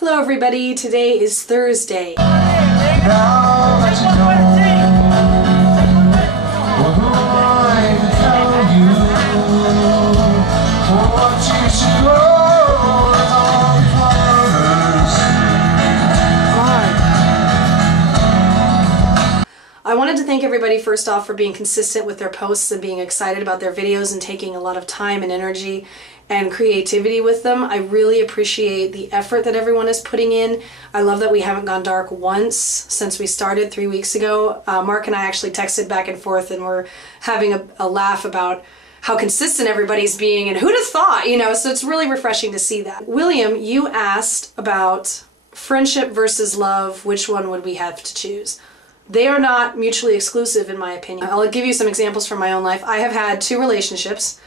Hello everybody, today is Thursday. I wanted to thank everybody first off for being consistent with their posts and being excited about their videos and taking a lot of time and energy and creativity with them. I really appreciate the effort that everyone is putting in. I love that we haven't gone dark once since we started 3 weeks ago. Mark and I actually texted back and forth and we're having a laugh about how consistent everybody's being and who'd have thought, you know, so it's really refreshing to see that. William, you asked about friendship versus love, which one would we have to choose? They are not mutually exclusive in my opinion. I'll give you some examples from my own life. I have had 2 relationships.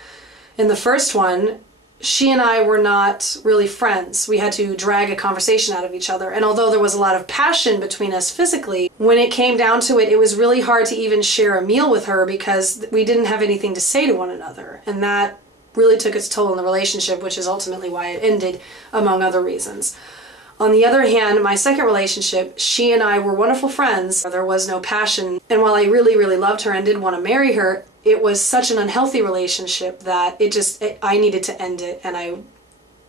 In the first one, she and I were not really friends. We had to drag a conversation out of each other. And although there was a lot of passion between us physically, when it came down to it, it was really hard to even share a meal with her because we didn't have anything to say to one another. And that really took its toll on the relationship, which is ultimately why it ended, among other reasons. On the other hand, my second relationship, she and I were wonderful friends. There was no passion. And while I really, really loved her and did want to marry her, it was such an unhealthy relationship that I needed to end it. And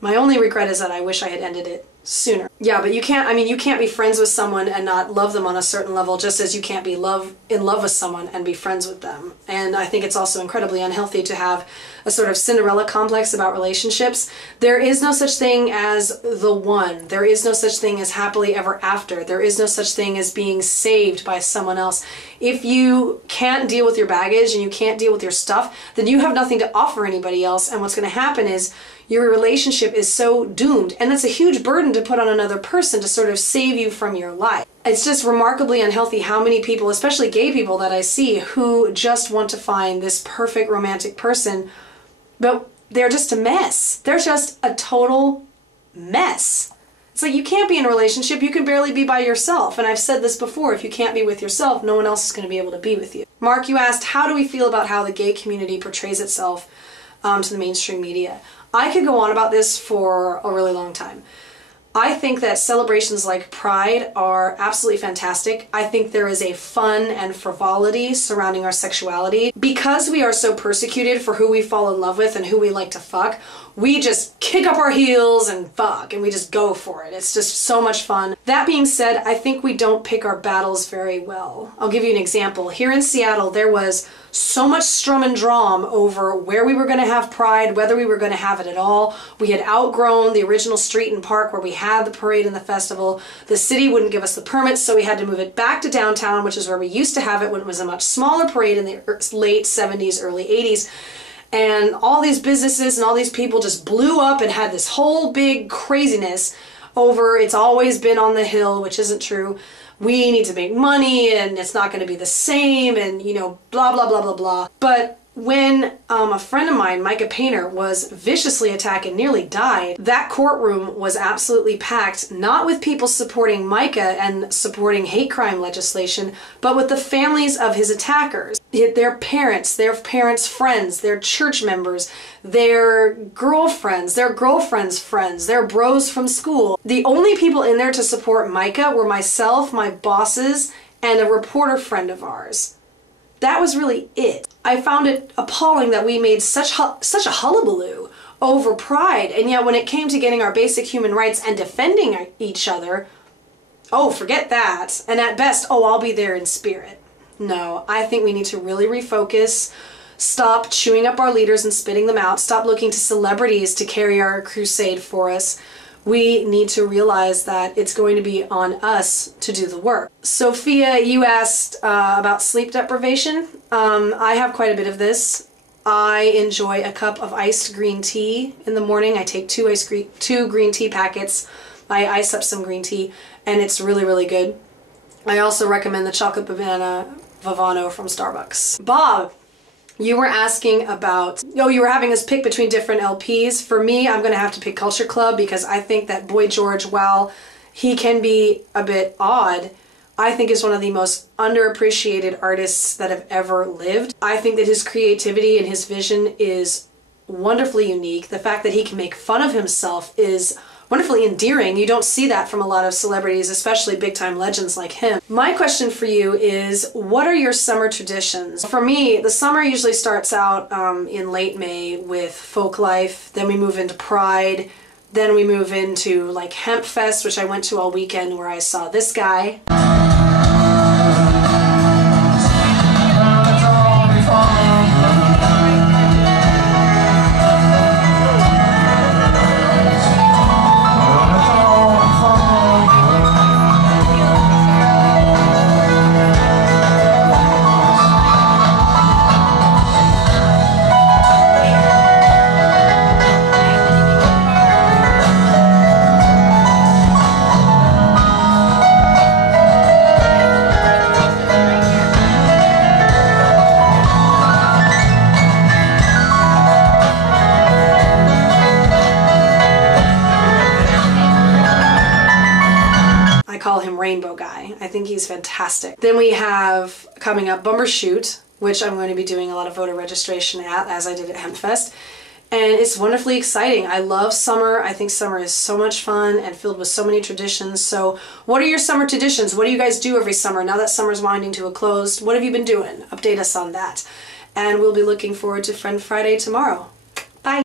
my only regret is that I wish I had ended it sooner. Yeah, but you can't be friends with someone and not love them on a certain level, just as you can't be in love with someone and be friends with them. And I think it's also incredibly unhealthy to have a sort of Cinderella complex about relationships. There is no such thing as the one. There is no such thing as happily ever after. There is no such thing as being saved by someone else. If you can't deal with your baggage and you can't deal with your stuff, then you have nothing to offer anybody else. And what's going to happen is your relationship is so doomed. And that's a huge burden to put on another person to sort of save you from your life. It's just remarkably unhealthy how many people, especially gay people that I see, who just want to find this perfect romantic person, but they're just a mess. They're just a total mess. It's like you can't be in a relationship, you can barely be by yourself. And I've said this before, if you can't be with yourself, no one else is going to be able to be with you. Mark, you asked, how do we feel about how the gay community portrays itself to the mainstream media? I could go on about this for a really long time. I think that celebrations like Pride are absolutely fantastic. I think there is a fun and frivolity surrounding our sexuality. Because we are so persecuted for who we fall in love with and who we like to fuck, we just kick up our heels and fuck, and we just go for it. It's just so much fun. That being said, I think we don't pick our battles very well. I'll give you an example. Here in Seattle, there was so much strum and drum over where we were going to have Pride, whether we were going to have it at all. We had outgrown the original street and park where we had the parade and the festival. The city wouldn't give us the permits, so we had to move it back to downtown, which is where we used to have it when it was a much smaller parade in the late 70s, early 80s. And all these businesses and all these people just blew up and had this whole big craziness over it's always been on the hill, which isn't true. We need to make money and it's not going to be the same and, you know, blah, blah, blah, blah, blah. But when a friend of mine, Micah Painter, was viciously attacked and nearly died, that courtroom was absolutely packed, not with people supporting Micah and supporting hate crime legislation, but with the families of his attackers. Their parents' friends, their church members, their girlfriends' friends, their bros from school. The only people in there to support Micah were myself, my bosses, and a reporter friend of ours. That was really it. I found it appalling that we made such a hullabaloo over Pride, and yet when it came to getting our basic human rights and defending each other, oh, forget that. And at best, oh, I'll be there in spirit. No, I think we need to really refocus, stop chewing up our leaders and spitting them out, stop looking to celebrities to carry our crusade for us. We need to realize that it's going to be on us to do the work. Sophia, you asked about sleep deprivation. I have quite a bit of this. I enjoy a cup of iced green tea in the morning. I take two green tea packets. I ice up some green tea, and it's really, really good. I also recommend the chocolate banana Vivano from Starbucks. Bob, you were asking about, you were having us pick between different LPs. For me, I'm going to have to pick Culture Club because I think that Boy George, while he can be a bit odd, I think is one of the most underappreciated artists that have ever lived. I think that his creativity and his vision is wonderfully unique. The fact that he can make fun of himself is wonderfully endearing. You don't see that from a lot of celebrities, especially big-time legends like him. My question for you is, what are your summer traditions? For me, the summer usually starts out in late May with Folk Life, then we move into Pride, then we move into like Hemp Fest, which I went to all weekend, where I saw this guy. Call him Rainbow Guy. I think he's fantastic. Then we have coming up Bumbershoot, which I'm going to be doing a lot of voter registration at, as I did at Hempfest. And it's wonderfully exciting. I love summer. I think summer is so much fun and filled with so many traditions. So what are your summer traditions? What do you guys do every summer? Now that summer's winding to a close, what have you been doing? Update us on that. And we'll be looking forward to Friend Friday tomorrow.